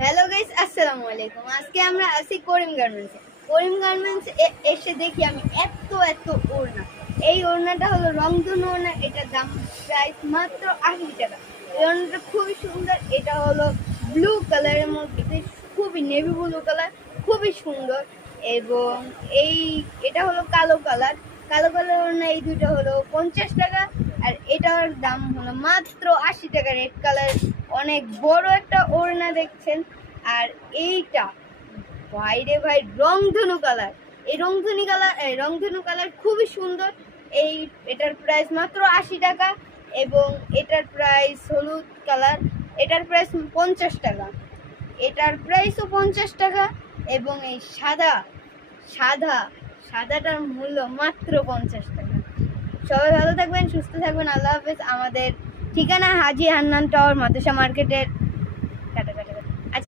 Hello guys, আসসালামু আলাইকুম। আজকে আমরা আছি করিম গার্মেন্টসে। করিম গার্মেন্টস এসে দেখি আমি এত ওড়না। এই ওড়নাটা হলো রংধনু ওড়না। এটার দাম প্রাইস মাত্র 80 টাকা। এই ওড়নাটা খুবই সুন্দর। এটা হলো ব্লু কালারের মধ্যে, খুবই নেভি ব্লু কালার, খুবই সুন্দর। এবং এটা হলো কালো কালার ওড়না। এই দুইটা হলো 50 টাকা, আর এটার দাম হলো মাত্র 80 টাকা। রেড কালার অনেক বড় একটা ওড়না দেখছেন। আর এইটা ভাইরে ভাই রংধনু কালার। এই রংধনু কালার খুবই সুন্দর। এটার প্রাইস মাত্র 80 টাকা। এবং এটার প্রাইস হলুদ কালার, এটার প্রাইস 50 টাকা। এটার প্রাইসও 50 টাকা। এবং এই সাদাটার মূল্য মাত্র 50 টাকা। সবাই ভালো থাকবেন, সুস্থ থাকবেন। আল্লাহ হাফেজ। আমাদের ঠিকানা হাজি হান্নান টাওয়ার, মাদ্রাসা মার্কেটের